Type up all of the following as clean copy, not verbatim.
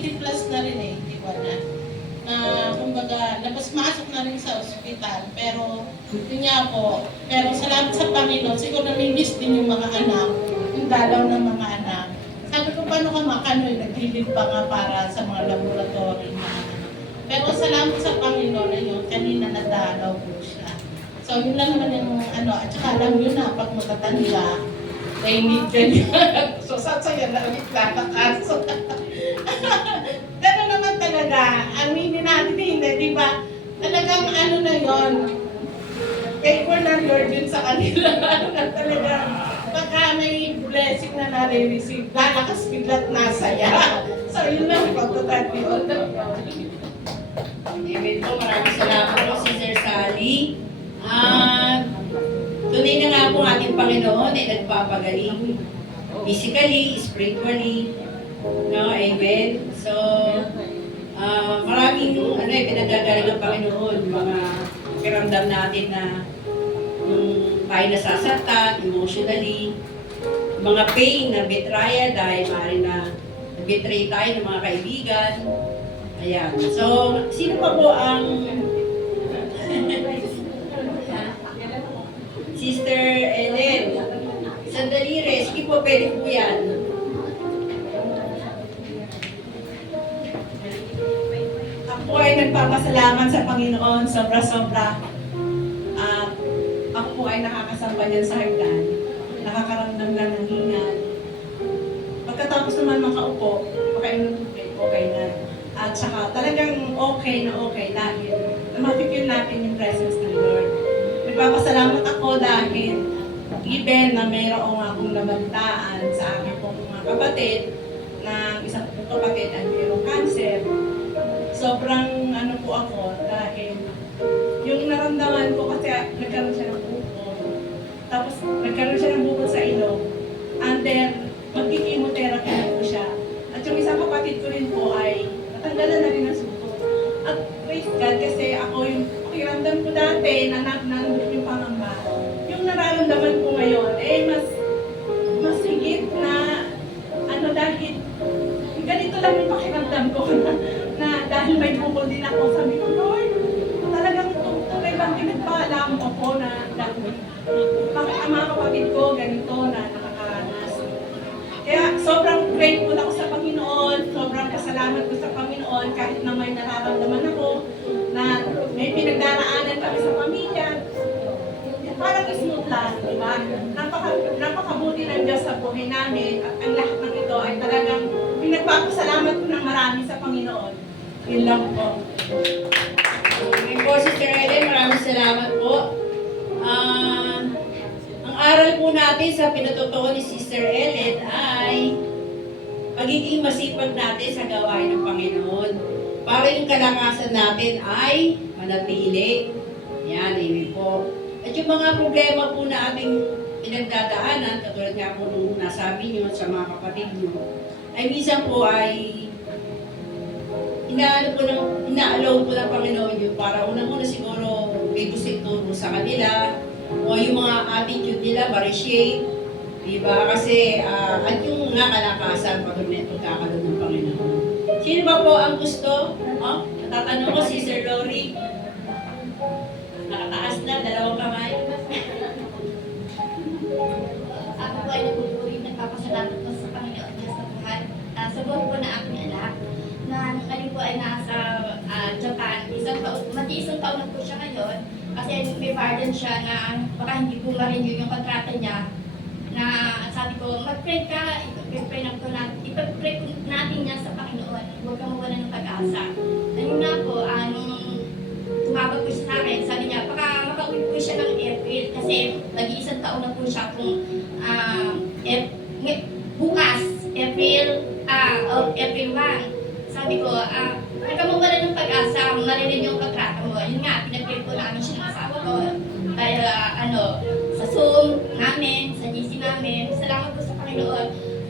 80 plus na rin eh, di ba na? Kumbaga, labas-masok na rin sa ospital. Pero, yun nga po, pero salamat sa Panginoon, siguro namimiss din yung mga anak, yung dalaw ng mga anak. Sabi ko, paano ka makanoy? Naglilid pa nga para sa mga laboratory na ano. Pero salamat sa Panginoon na yun, kanina nadalaw po siya. So, yun lang naman yung ano, at saka alam yun na, pag matatanda, nainig ganyan. So, sasaya na ulit lalakas. So, gano'n naman talaga, aminin natin hindi, di ba? Talagang ano na yon, favor ng Lord yun sa kanila. Ano na talaga, pagka may blessing na nare-receive, lalakas bigla't nasaya. So, yun lang po, totally yun. Amen po, maraming salamat po, Sister Sally. Tunay na nga po ating Panginoon ay nagpapagaling physically, spiritually, no? Amen. So, maraming pinagagaling ng Panginoon, mga kiramdam natin na tayo nasasaktan emotionally, mga pain na betrayal dahil maaari na betray tayo ng mga kaibigan. Ayan. So, sino pa po ang Sister Ellen? Sandali rin. Sige po, pwede po yan. Ako ay nagpapasalamat sa Panginoon, sobra-sobra. At ako po ay nakakasamba niyan sa hagdan. Nakakaramdam lang ng hingal. Pagkatapos naman makaupo, makainom ng tubig, okay na. At saka talagang okay na okay dahil mapipil natin yung presence ng Lord. Nagpapasalamat ako dahil even na mayroong akong nabalitaan sa aking pong mga kapatid na isang kapatid ay mayroong cancer. Sobrang ano po ako dahil yung naramdaman ko kasi nagkaroon siya ng bukol. Tapos nagkaroon siya ng bukol sa ilong. And then magki-chemotherapy na po siya. At yung isang kapatid ko rin po ay natanggalan na rin ang suko. At praise God kasi ako yung pakiramdam ko dati na nandun yung pangamba. Yung nararamdaman ko ngayon mas higit na ano dahil ganito lang yung pakiramdam ko na dahil may bukol din ako. Sabi ko, Lord, talagang tunay bang pinagpaalam ako na dahil ang mga kapatid ko ganito na nakakaranas. Kaya sobrang grateful ako sa Panginoon, sobrang pasalamat ko sa Panginoon kahit na may nararamdaman ako na may pinagdaraanan kami sa pamilya. Parang smooth lang, di ba? Napakabuti ng Diyos sa buhay namin at ang lahat ng ito ay talagang pinagpapasalamat ko ng marami sa Panginoon. Yun lang po. Amen po, Sister Ellen, maraming salamat po. Ang aral po natin sa pinatutuo ni Sister Ellen ay pagiging masipag natin sa gawain ng Panginoon para yung kalakasan natin ay manatili. Yan, amen po. At yung mga problema po na ating pinagdadaanan, katulad nga po nung nasabi nyo sa mga kapatid nyo, ay minsan po ay inaalaw po ng Panginoon yun para unang-una siguro may gusto ituro sa kanila o yung mga attitude nila, ma-reshape, diba? Kasi at yung nakalakasan patuloy na pagkakaroon ng Panginoon. Sino ba po ang gusto? Natatanong ko, Sister Lori. Nakataas na, dalawang kamay. Ako po ay nagpapasalamat po sa Panginoon Diyos sa buhay. Sa buhay po na aking anak, na ngayon po ay nasa Japan. Mag-iisang taon na po siya ngayon kasi may burden siya na baka hindi po ma-renew yung kontrata niya. Na sabi ko, mag-pray ka, ipag-pray natin niya sa Panginoon. Huwag kang mawala ng pag-asa. Ayun nga po, tumawag po siya sa akin, sabi niya, baka makauwi po siya ng April kasi nag-iisang taon na po siya kung bukas, April 1. Sabi ko, huwag ka mawala ng pag-asa, marinig yung kontrata mo. Yun nga, pinag-pray po namin siya ng asawa ko. Dahil sa Zoom namin, sa GC namin, salamat po sa Panginoon.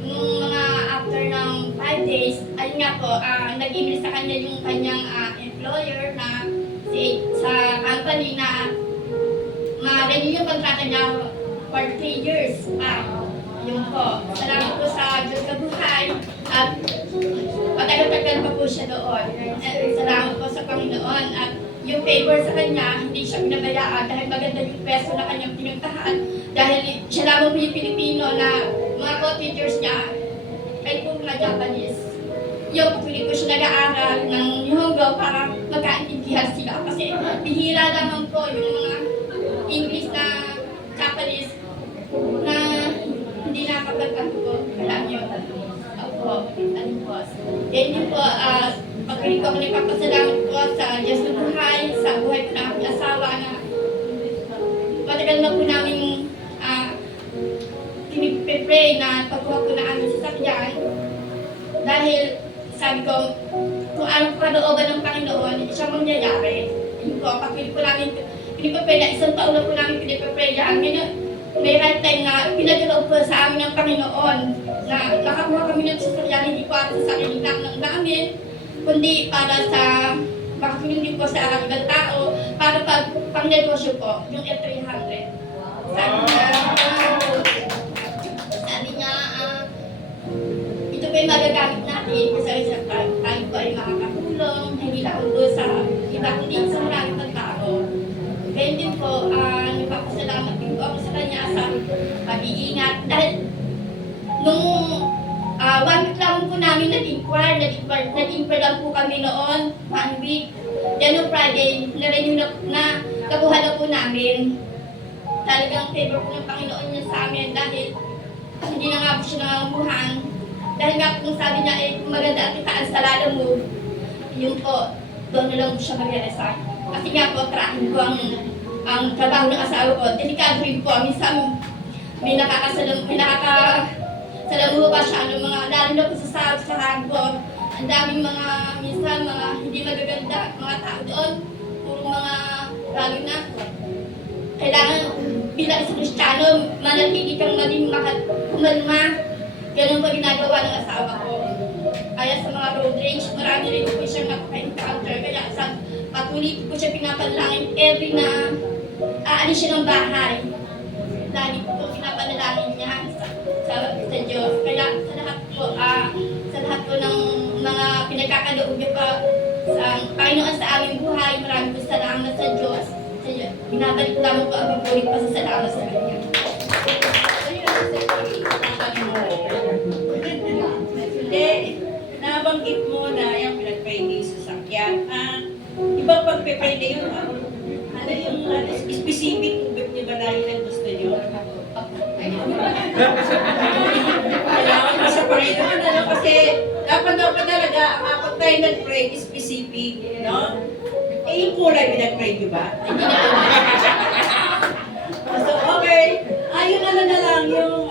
Nung mga after ng 5 days, ayun nga po, nag-email sa kanya yung kanyang employer na sa company na ma-renew yung kontrata niya for 3 years. Yun po. Salamat po sa Diyos na buhay. At matagal-tagal pa po siya doon. Salamat po sa Panginoon at yung favor sa kanya, hindi siya pinabayaan dahil maganda yung peso na kanyang pinuntahan. Dahil siya lamang po yung Pilipino na mga co-teachers niya ay po mga Japanese. Yung patuloy ko siya nag-aaral ng Nihongo para magkaintindihan sila. Kasi bihira naman po yung mga English na Japanese na hindi nakapagkano po. Alam niyo. Opo, ano po. Then yun po, pagkalit ko ako nagpapasalamat po sa Diyos na buhay, sa buhay po ng aking asawa na matagal na po namin pinipray na pagkuha po na aming sasakyan. Dahil sabi ko, kung anong kalooban ng Panginoon, siya mangyayari. Yun po, pagkalit po namin pinipray na isang taon na po namin pinipray yan. Ngayon, may right time na pinagkaloob po sa amin ng Panginoon na nakakuha kami ng sasakyan, hindi po ako sa sarili lang ng namin, kundi para sa makatulong din po sa ibang tao, para pang negosyo po, yung F300. Sabi niya, ito po yung magagamit natin kasi tayo po ay makakatulong, hindi lang po sa iba kundi sa maraming pagtao. Ganyan din po, nagpapasalamat din po ako sa kanya sa pag-iingat. Dahil nung 1 week lang po namin nag-inquire lang po kami noon, 1 week. Then no Friday, na-renew na nakuha na po namin. Talagang favor po ng Panginoon niya sa amin dahil hindi na nga po siya nanganguhan. Dahil nga kung sabi niya, kung maganda ang kitaan sa lala mo, yun po, doon na lang po siya mag-resign. Kasi nga po, tracking ko ang trabaho ng asawa ko. Delikado rin po. Minsan, may nakakasalamuha pa siya ng mga, lalo na po sa sahag ko. Ang daming minsan, mga hindi magaganda, mga tao doon. Puro mga, lalo na, kailangan bilang isang Kristiyano, manatili kang maging kumalma. Ganun po ginagawa ng asawa ko. Kaya sa mga road rage, marami rin po siyang nakaka-encounter. Kaya patuloy ko siya pinapanalangin every na aalis siya ng bahay. Lagi po pinapanalangin niya sa Diyos. Kaya sa lahat po ng mga pinagkakaloob niya pa sa Panginoon sa aming buhay, maraming po salamat sa Diyos. Binabalik ko lamang po ang pagpulit pa sa salamat sa Kanya. Hindi, nabanggit mo na yung pinag-pray sa sakyan. Ibang pag-pray na yun, ano yung specific, di ba na yun ang gusto nyo? Kailangan pa sa Panginoon, ano, kasi dapat daw pa talaga, kapag tayo nag-pray, specific, no? Yung kulay, pinag-pray nyo ba? So, okay. Yung ano na lang, yung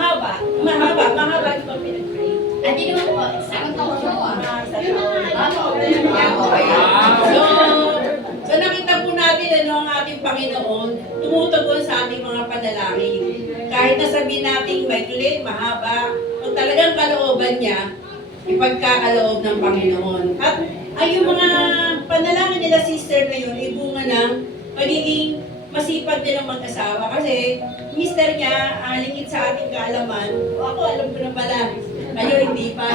haba, mahaba yung pag pinag-pray. Hindi naman po, isang taon po. Okay. So nakita po natin ang ating Panginoon tumutugon sa ating mga panalangin. Kahit nasabihin natin maikli, mahaba, kung talagang kalooban niya, ipagkakaloob ng Panginoon. At ay yung mga panalangin nila sister na yun, bunga ng magiging masipag din ang mag-asawa. Kasi mister niya, lingit sa ating kaalaman, ako alam ko na pala, kayo hindi pa.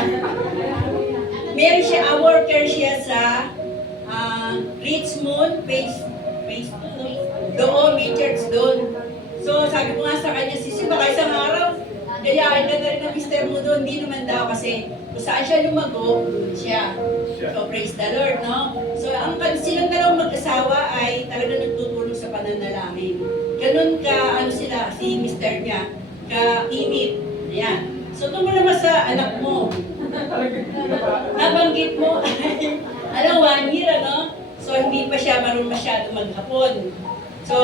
Meron siya, worker siya sa Richmond, phase 2, doon, may church doon. So sabi ko nga sa kanya, sisi, baka isang araw, gayahin ka na rin ng mister mo doon, hindi naman daw kasi kung saan siya lumago, doon siya. So praise the Lord, no? So ang silang dalawang mag-asawa ay talaga nagtutulong sa pananalangin. Ganun ka, sila, si mister niya, ka-init. Ayan. So tungkol naman sa anak mo, nabanggit mo, 1 year, ano? So hindi pa siya marunong masyado maghapon. So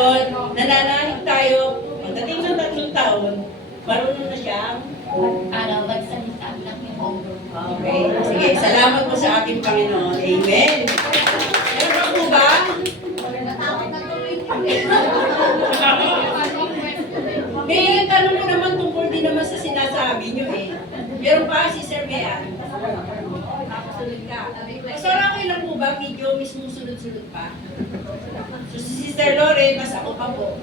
nananalig tayo, pagdating ng 3 taon, marunong na siya. Magsalita lang yung Okay. Sige, salamat po sa ating Panginoon. Amen. Meron po ba? May tanong mo naman tungkol din naman sa sinasabi nyo eh. Meron pa si Sir Bea. Sunod ka. So, okay lang po ba? Medyo mismo sunod-sunod pa. So, si Sister Loren, mas ako pa po.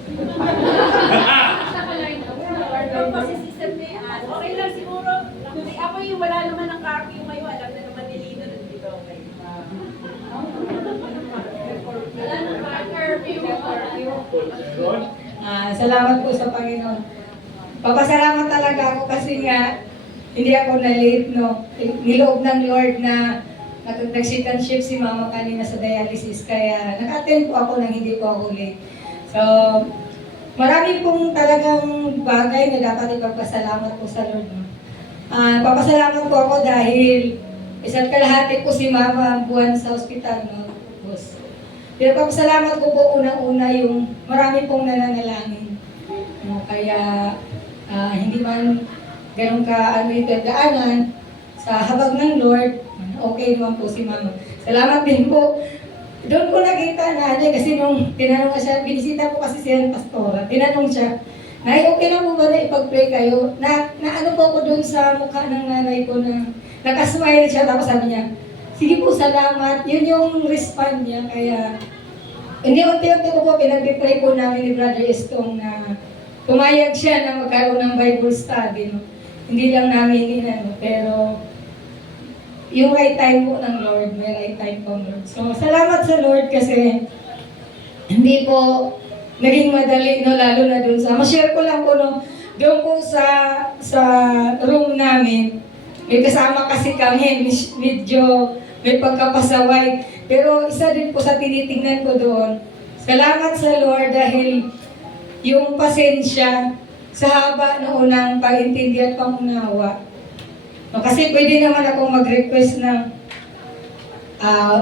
Pa si Sister Bea. Okay lang siguro. Ako ako'y wala naman ng curfew ngayon. Alam na naman ni Lino nandito. Okay. Wala naman curfew. Salamat po sa Panginoon. Papasalamat talaga ako kasi nga hindi ako na-late, no. Niloob ng Lord na nag-sit and shift si Mama kanina sa dialysis, kaya naka-attend po ako nang hindi po ako late. So, marami pong talagang bagay na dapat ipagpasalamat po sa Lord, no. Papasalamat po ako dahil isa't kalahati po si Mama ang buwan sa ospital, no. Boss. Pero papasalamat ko po unang-una yung marami pong nananalangin. No, kaya hindi man ganun ka ito daanan sa habag ng Lord, okay naman po si Mama. Salamat din po. Doon ko nakita na kasi nung tinanong siya, binisita po kasi siya ng pastora, tinanong siya, Nay, okay lang po ba na ipag-pray kayo? Na ano po ako doon sa mukha ng nanay ko na nakasmile siya, tapos sabi niya, sige po, salamat. Yun yung respond niya, kaya hindi unti-unti ko po, pinag-pray po namin ni Brother Estong na pumayag siya na magkaroon ng Bible study. No? Hindi lang namin pero yung right time po ng Lord, may right time po ng Lord. So, salamat sa Lord kasi hindi po naging madali, no, lalo na dun sa, ma-share ko lang po, no, doon po sa room namin, may kasama kasi kami, medyo may pagkapasaway. Pero isa din po sa tinitingnan ko doon, salamat sa Lord dahil yung pasensya sa haba ng unang pag-intindi at pangunawa. No, kasi pwede naman akong mag-request na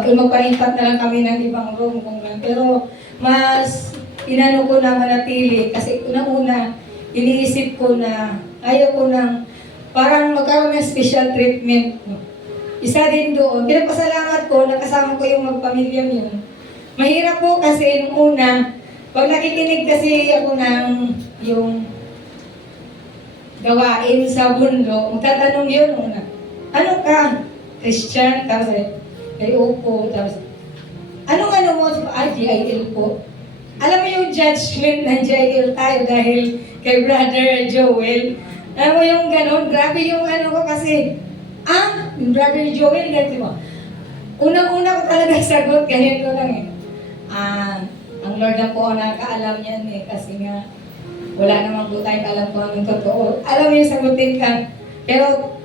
magpalipat na lang kami ng ibang room. Pero mas inano ko na manatili kasi una-una iniisip ko na ayaw ko nang parang magkaroon ng special treatment. No? Isa din doon, pinapasalamat ko, nakasama ko yung magpamilya yun. Mahirap po kasi nung una, pag nakikinig kasi ako ng yung gawain sa mundo, magtatanong yun una, ano ka? Christian? Tapos ay opo. Tapos, anong mo? GIL po. Alam mo yung judgment ng GIL tayo dahil kay Brother Joel. Alam mo yung gano'n, grabe yung ko kasi, yung Brother Joel, ganito mo. Unang-una ko talaga sagot, ganito lang eh. Ang Lord na po ang nakakaalam niyan eh, kasi nga, wala naman po tayong alam kung anong totoo. Alam mo yung sagutin ka, pero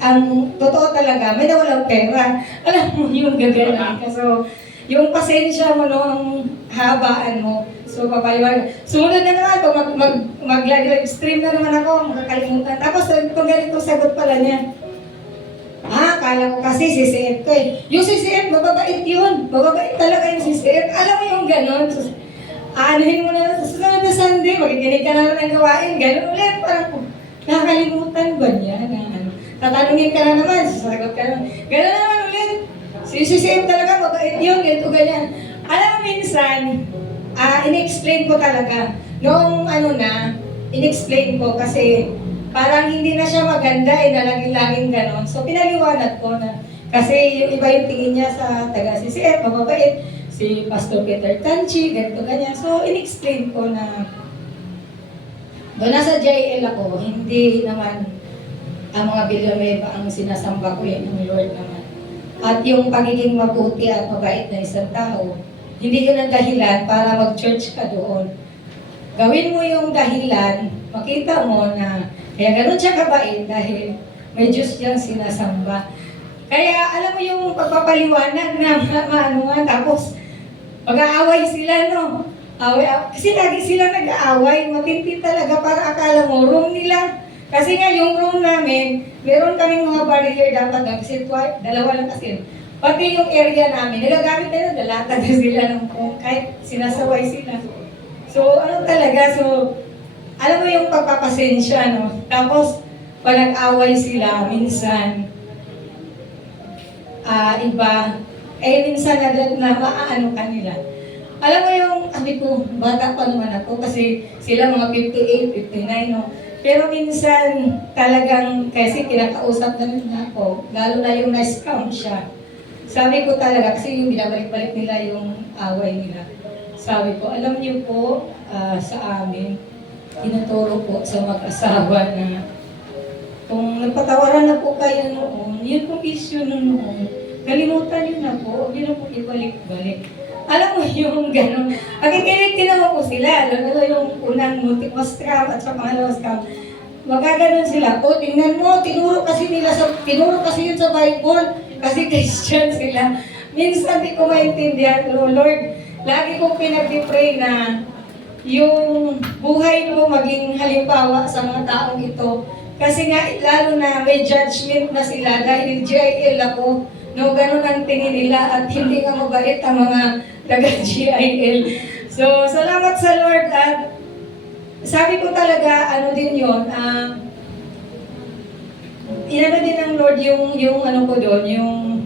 ang totoo talaga, may nawalang pera. Alam mo yung gagawin ka. So, yung pasensya mo, no, ang habaan mo. So, papaliwanag. Sumunod na naman, pag mag-live stream na naman ako, makakalimutan. Tapos, kung ganito sagot pala niya, akala ko kasi CCF ko eh. Yung CCF, mababait yun. Mababait talaga yung CCF. Alam mo yung ganon. So, aanuhin mo na sa susunod na Sunday, makikinig ka na lang ng gawain. Ganon ulit. Parang, nakakalimutan ba niya? Tatanungin ka na naman, sasagot ka na. Ganon naman ulit. Si CCF talaga, mabait yun, ganito, ganyan. Alam mo minsan, in-explain ko talaga. Noong in-explain ko kasi parang hindi na siya maganda na laging-laging ganon. So pinaliwanag ko na kasi yung iba yung tingin niya sa taga CCF, mababait. Si Pastor Peter Tanchi, ganito, ganyan. So in-explain ko na doon nasa JL ako, hindi naman ang mga Villanueva ang sinasamba ko yan ng Lord naman. At yung pagiging mabuti at mabait na isang tao, hindi yun ang dahilan para mag-church ka doon. Gawin mo yung dahilan, makita mo na kaya ganun siya kabait dahil may Diyos siyang sinasamba. Kaya alam mo yung pagpapaliwanag na tapos mag-aaway sila, no? Kasi lagi sila nag-aaway, matindi talaga para akala mo, room nila. Kasi nga yung room namin, meron kaming mga barrier dapat kasi dalawa lang kasi. Pati yung area namin, nagagamit nila, dalatag na sila ng kahit sinasaway sila. So talaga, alam mo yung pagpapasensya, no? Tapos, pag nag-away sila, minsan, iba, minsan na maaano kanila. Alam mo yung, sabi ko, bata pa naman ako kasi sila mga 58, 59, no? Pero minsan talagang, kasi kinakausap na rin ako, lalo na yung na-scam siya. Sabi ko talaga, kasi yung binabalik-balik nila yung away nila. Sabi ko, alam niyo po, sa amin, tinuturo po sa mag-asawa na Kung nagpatawaran na po kayo noon, yun pong issue noon. Kalimutan yun na po, huwag yun na po ibalik-balik. Alam mo yung gano'n, makikinig din naman po sila, lalo yung unang multi-cause scam at sa pangalawang scam. Magkaganon sila, o tingnan mo, tinuro kasi yun sa Bible, kasi Christian sila. Minsan di ko maintindihan, pero Lord, lagi kong pinag-pray na yung buhay ko maging halimbawa sa mga taong ito. Kasi nga, lalo na may judgment na sila dahil GIL ako, no, ganun ang tingin nila at hindi nga mabait ang mga taga-GIL. So, salamat sa Lord at sabi ko talaga, ano din yun, inano din ng Lord yung ano ko doon, yung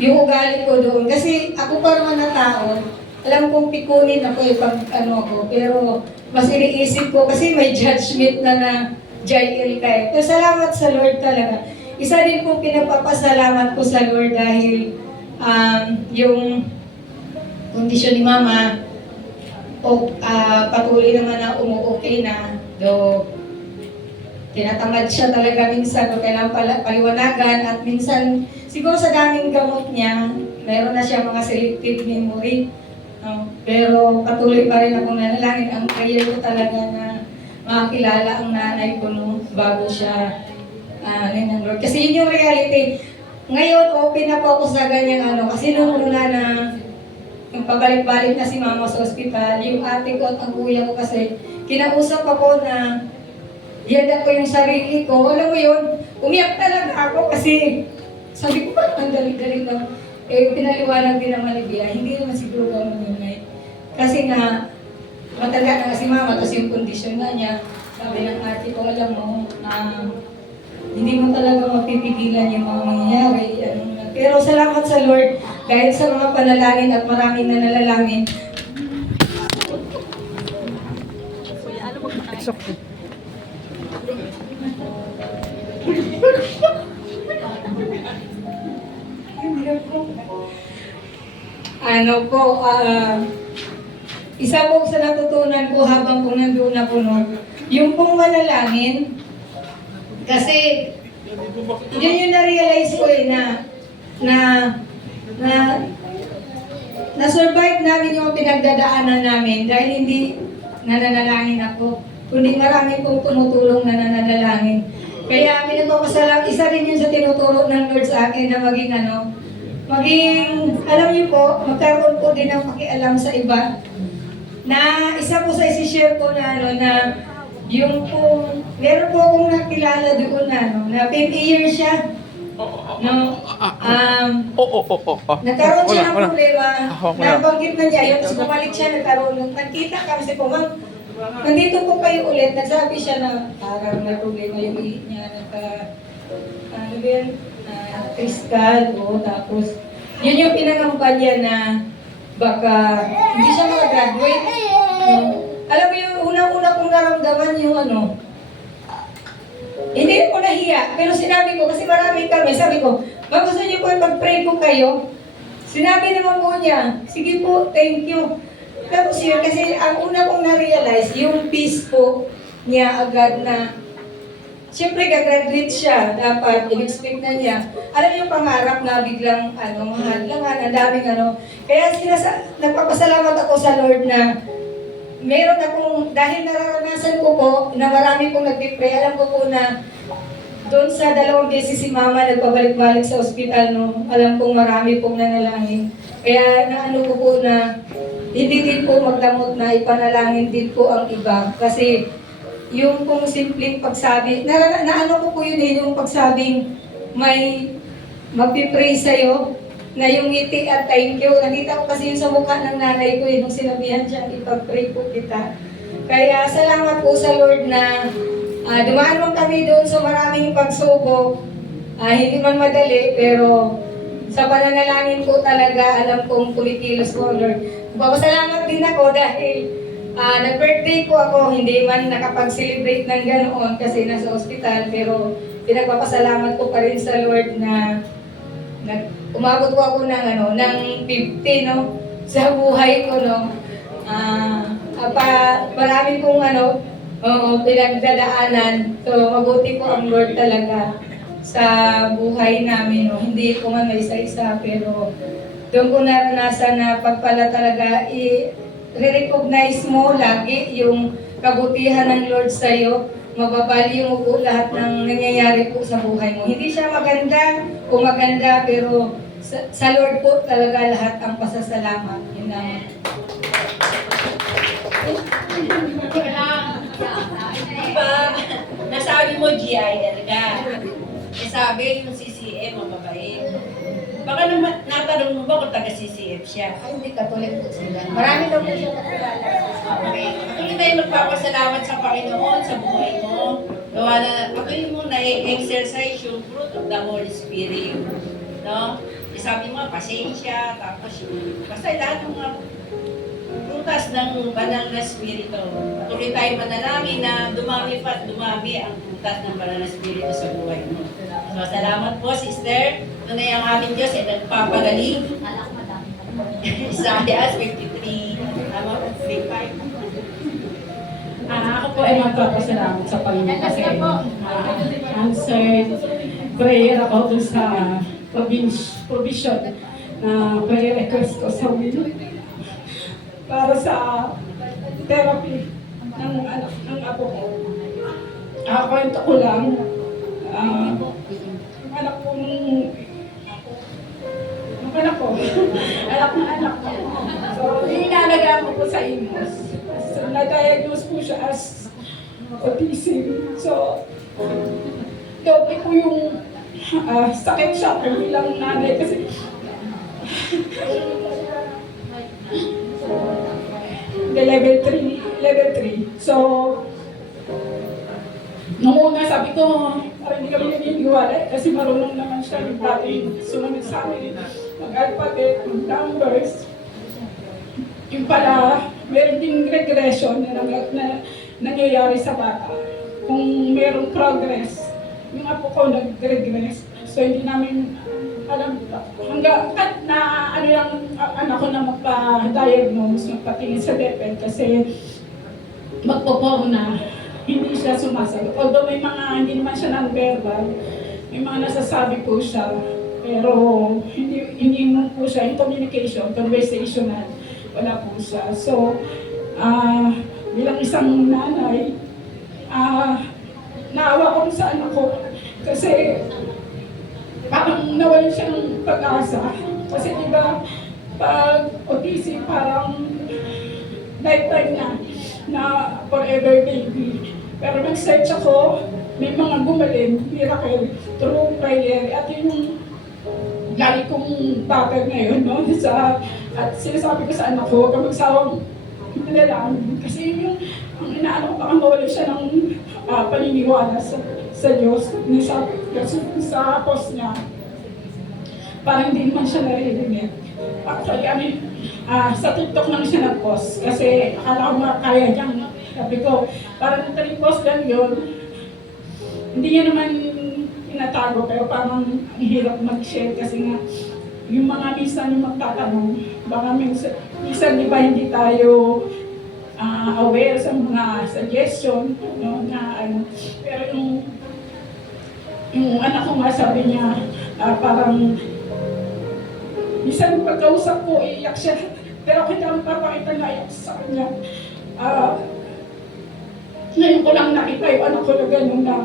ugali ko doon. Kasi ako pa naman na tao, alam kong pikunin ako pag ano ako, pero mas iniisip ko kasi may judgment na GIL kayo. Pero salamat sa Lord talaga. Isa din po pinagpapasalamat ko sa Lord dahil yung kondisyon ni Mama patuloy naman na umuokay na. Though tinatamad siya talaga minsan o kailangan paliwanagan at minsan siguro sa daming gamot niya, mayroon na siya mga selective memory. Pero patuloy pa rin akong nanalangin. Ang prayer ko talaga na makakilala ang nanay ko bago siya ng Lord. Kasi yun yung reality. Ngayon, open na po ako sa ganyang kasi nung una na yung pabalik-balik na si Mama sa ospital, yung ate ko at ang kuya ko kasi, kinausap ako na yada ko yung sarili ko. Alam mo yun, umiyak talaga ako kasi sabi ko ba, ang galing-galing lang. Pinaliwanag din naman ni Bia, hindi naman siguro gano'n yun eh. Kasi nga, matanda na si Mama, tapos yung kondisyon na niya, sabi ng ate ko, alam mo, hindi mo talaga mapipigilan yung mga mangyayari. Pero salamat sa Lord, dahil sa mga panalangin at maraming nanalangin. Isa po sa natutunan ko habang kung nandun ako noon, yung pong manalangin, kasi yun yung na-realize ko na-survive namin yung pinagdadaanan namin dahil hindi nananalangin ako, kundi marami pong tumutulong na nananalangin. Kaya pinagpapasalamat, isa rin yun sa tinuturo ng Lord sa akin na maging, alam niyo po, magkaroon po din ng pakialam sa iba. Na isa po sa isi-share ko na yung po, meron po akong nakilala doon na 50 years siya. Nagkaroon siya ng problema, nabanggit na niya, yung bumalik siya, nagkita kami sa kumang, nandito po kayo ulit, nagsabi siya na parang na problema yung iit niya, kristal, tapos yun yung pinangampanya na baka hindi siya makagraduate. Alam mo yung unang-una kong naramdaman yung hindi ko nahiya, pero sinabi ko, kasi marami kami, sabi ko, gusto niyo po pag-pray ko kayo? Sinabi naman po niya, sige po, thank you. Tapos yun, kasi ang una kong na-realize, yung peace po niya agad na, siyempre gagraduate siya, dapat in-expect na niya. Alam yung pangarap na biglang, mahal lang, ang daming Kaya nagpapasalamat ako sa Lord na meron akong, dahil nararanasan ko po na marami pong nag-pray, alam ko po na doon sa 2 beses si Mama nagpabalik-balik sa ospital, alam kong marami pong nanalangin. Kaya naano ko po na hindi din po magdamot na ipanalangin din po ang iba. Kasi yung pong simpleng pagsabi, naano ko po yun yung pagsabing may magpipray sa'yo, na yung ngiti at thank you. Nakita ko kasi yun sa mukha ng nanay ko, nung sinabihan siyang ipag-pray po kita. Kaya salamat po sa Lord na dumaan man kami doon sa maraming pagsubok. Hindi man madali, pero sa pananalangin ko talaga, alam kong kumikilos ko, Lord. Papasalamat din ako dahil nag-birthday po ako, hindi man nakapag-celebrate ng ganoon kasi nasa ospital, pero pinagpapasalamat ko pa rin sa Lord na umabot ko ako ng 50 sa buhay ko marami pong Oo, pinagdadaanan. So, mabuti po ang Lord talaga sa buhay namin. No? Hindi ko man may isa-isa, pero doon ko naranasan na pagpala talaga i-recognize mo lagi yung kabutihan ng Lord sa'yo. Mababaliw mo po lahat ng nangyayari po sa buhay mo. Hindi siya maganda o maganda, pero sa Lord po talaga lahat ang pasasalamat. Yun lang. Diba, nasabi mo GIL ka. Eh sabi yung CCM mababait. Baka naman natanong mo ba kung taga-CCM siya? Ay, hindi katulik po sila. Marami daw po siya nakilala. Okay. Patuloy tayo magpapasalamat sa Panginoon sa buhay mo. Gawa na, patuloy mo na exercise yung fruit of the Holy Spirit. No? Sabi mo, pasensya, tapos yung, basta lahat ng mga prutas ng banal na Espiritu. Patuloy tayo manalangin na dumami pa at dumami ang prutas ng banal na Espiritu sa buhay mo. So, salamat po, sister. Tunay ang aming Diyos ay nagpapagaling. Alak madami. Isaiah 53. Tama po, 3:5. Ako po ay magpapasalamat sa Panginoon kasi answered prayer ako dun sa provision na prayer request ko sa will para sa therapy ng anak ng apo ko. Kwento ko lang, yung anak ko anak ko. So, inalagaan ko po sa IMOS. So, na-diagnose po siya as autism. So, doble po yung sakit siya bilang nanay kasi level 3. So, nung una sabi ko, parang hindi kami naniniwala kasi marunong naman siya yung dating sumunod sa amin. Mag-alphabet, mag-numbers. Yung pala, meron din regression na nangyayari sa bata. Kung merong progress, yung apo ko nag-regress. So hindi namin alam, hanggang na ano lang anak ko na magpa-diagnose, magpatingin sa DepEd kasi magpo-form na hindi siya sumasagot. Although may mga, hindi naman siya non-verbal, may mga nasasabi po siya, pero hindi mo po siya, yung communication, conversational, wala po siya. So, bilang isang nanay, naawa ko sa anak ko kasi parang nawalan siya ng pag-asa. Kasi diba, pag autism, parang lifetime na forever baby. Pero nag-search ako, may mga gumaling, miracle, through prayer. At yun yung lagi kong battle ngayon, no? At sinasabi ko sa anak ko, huwag kang magsawang manalangin. Kasi yung ang inaano ko, baka mawala siya ng paniniwala sa Diyos. Kasi sa post niya, parang hindi naman siya naririnig. Actually, sa TikTok lang siya nag-post. Kasi akala ko kaya niyang, sabi ko, parang nag-post lang yun. Hindi niya naman tinatago, pero parang ang hirap mag-share kasi nga, yung mga minsan yung magtatanong, baka minsan di ba hindi tayo aware sa mga suggestion, no, na ano. Pero yung anak ko nga sabi niya, parang minsan pagkausap ko, iiyak siya. Pero kita ang papakita na iyak sa kanya. Ngayon ko lang nakita yung anak ko na gano'n na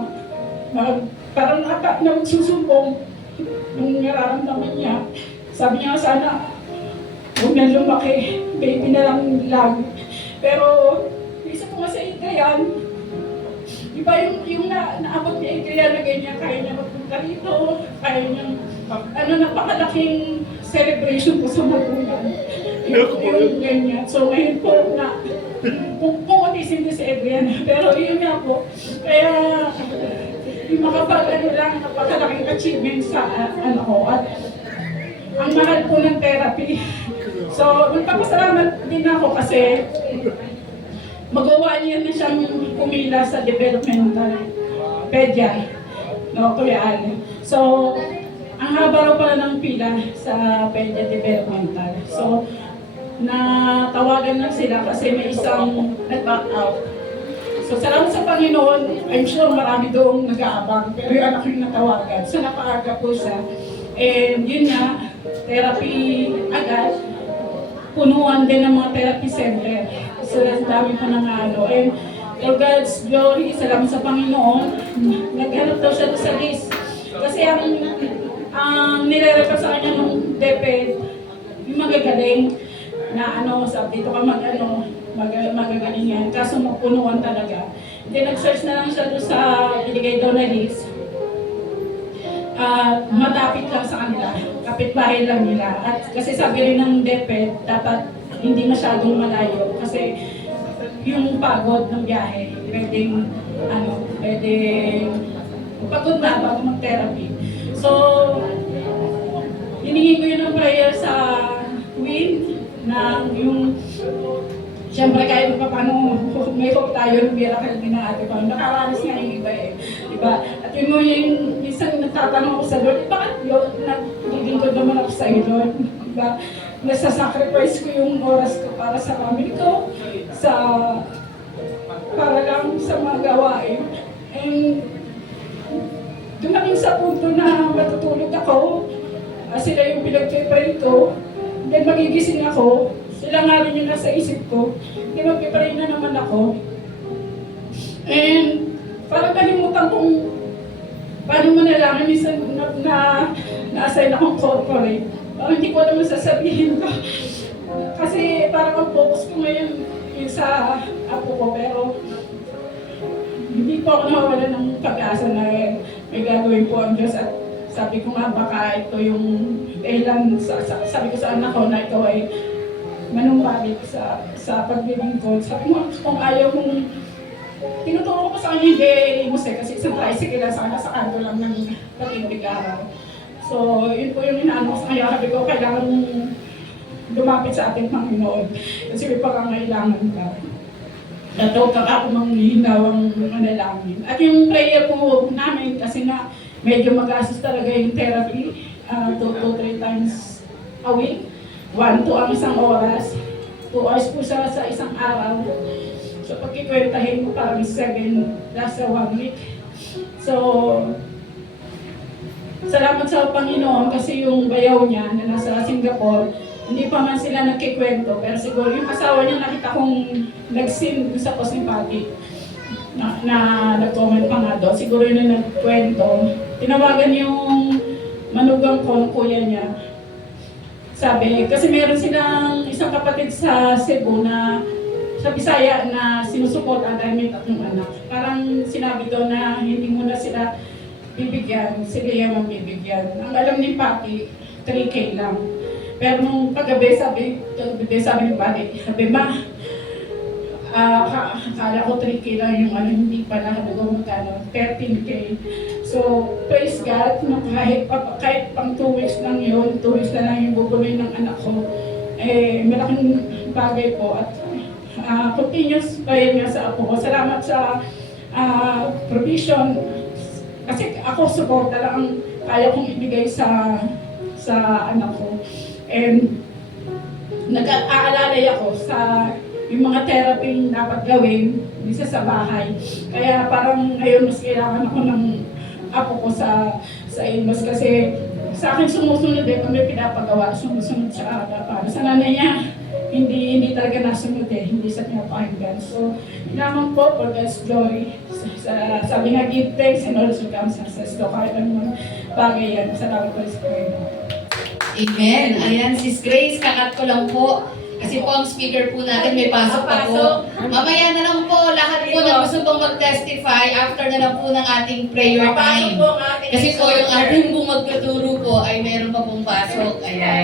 parang na magsusumbong nung nararamdaman niya. Sabi niya sana, huwag na lumaki, baby na lang lagi. Pero, isa ko nga sa Ikayan, di ba yung naabot niya Ikayan na ganyan, kaya niya magpunta rito, kaya niya, napakalaking celebration ko sa magulang. Yung ganyan. So, ngayon po na, kung autism din si Adriana, pero yun nga po, kaya, yung lang, napakalaking achievement sa ko. At ang mahal po ng therapy. So, magpapasalamat din ako kasi magawa niya na siyang pumila sa developmental pedya. No, Kuya Ali. So, ang haba raw pala ng pila sa pedya developmental. So, natawagan na sila kasi may isang nag-back out. So salamat sa Panginoon, I'm sure marami doong nag-aabang, pero yung anak ko yung natawagan. So napaaga po siya. And yun nga, therapy agad, punuan din ng mga therapy center. So dami po ng ano. And for God's glory, salamat sa Panginoon, naghanap daw siya sa list. Kasi ang nire-refer sa kanya nung DepEd, yung magagaling na sabi dito ka magagaling yan. Kaso mapunuan talaga. Then nag-search na lang siya doon sa binigay daw na list. Matapit lang sa kanila, kapitbahay lang nila. At kasi sabi rin ng DepEd, dapat hindi masyadong malayo kasi yung pagod ng biyahe, pwedeng pagod na bago mag-therapy. So, hiningi ko yun ng prayer sa Queen na yung siyempre kahit pa paano may hope tayo ng miracle din ng ate pa. Nakaranas nga yung iba eh. Diba? At yun mo yung isang nagtatanong ako sa Lord, bakit yun? Naglilingkod naman ako sa iyo, Lord. Diba? Nasa-sacrifice ko yung oras ko para sa family ko, para lang sa mga gawain. And dumating sa punto na matutulog ako, sila yung pinag-pray ko, then magigising ako, sila nga rin yung nasa isip ko, then mag-pray na naman ako. And parang kalimutan kong paano manalangin, minsan na-assign akong corporate. Parang hindi ko alam sasabihin ko. Kasi parang ang focus ko ngayon yung sa apo ko, pero hindi po ako nawawala ng pag-asa na may gagawin po ang Diyos. At sabi ko nga baka ito yung sabi ko sa anak ko na ito ay manumbalik sa paglilingkod. Sabi mo, kung ayaw mong tinuturo ko sa kanya yung DLA kasi isang tricycle lang sa kanto lang ng patibig araw. So, yun po yung inaano ko sa kanya. Sabi ko, kailangan mong lumapit sa ating Panginoon. Kasi may pangangailangan ka. Dato ka ako manghihinawang manalangin. At yung prayer po namin, kasi na medyo mag-assist talaga yung therapy, 2 to 3 times a week. 1 to ang isang oras. 2 hours po siya sa isang araw. So pagkikwentahin mo parang 7 plus sa 1 week. So, salamat sa Panginoon kasi yung bayaw niya na nasa Singapore, hindi pa man sila nagkikwento, pero siguro yung asawa niya nakita kong nag-send sa Cosmipati na nag-comment pa nga doon. Siguro yun na nagkwento. Tinawagan yung manugang ko ng kuya niya. Sabi, kasi meron silang isang kapatid sa Cebu na sa Bisaya na sinusuport dahil may 3 anak. Parang sinabi doon na hindi mo na sila bibigyan, sila yung bibigyan. Ang alam ni Pati, 3K lang. Pero nung paggabi, sabi ni Pati, sabi ma, akala ko 3K lang yung hindi pala, sabi ko magkano, 13K. So, praise God, kahit pang 2 weeks lang yun, 2 weeks na lang yung bubuloy ng anak ko, malaking bagay po at continuous prayer nga sa apo ko. Salamat sa provision. Kasi ako support lang ang kaya kong ibigay sa anak ko. And nag-aalalay ako sa yung mga therapy dapat gawin isa sa bahay. Kaya parang ngayon mas kailangan ako ng apo ko sa Ilmos kasi sa akin sumusunod kung may pinapagawa, sumusunod siya para sa nanay niya. Hindi talaga nasunod hindi sa pinapakinggan. So, kailangan po for God's glory. Sabi nga, give thanks and all circumstances. So, kahit anong bagay yan, salamat po sa Panginoon. Amen. Ayan, Sis Grace, kakat ko lang po. Kasi po ang speaker po natin may pasok pa po. Mamaya na lang po, lahat po na gusto pong mag-testify after na lang po ng ating prayer time. Kasi po yung ating pong magtuturo po ay meron pa pong pasok. Ayan.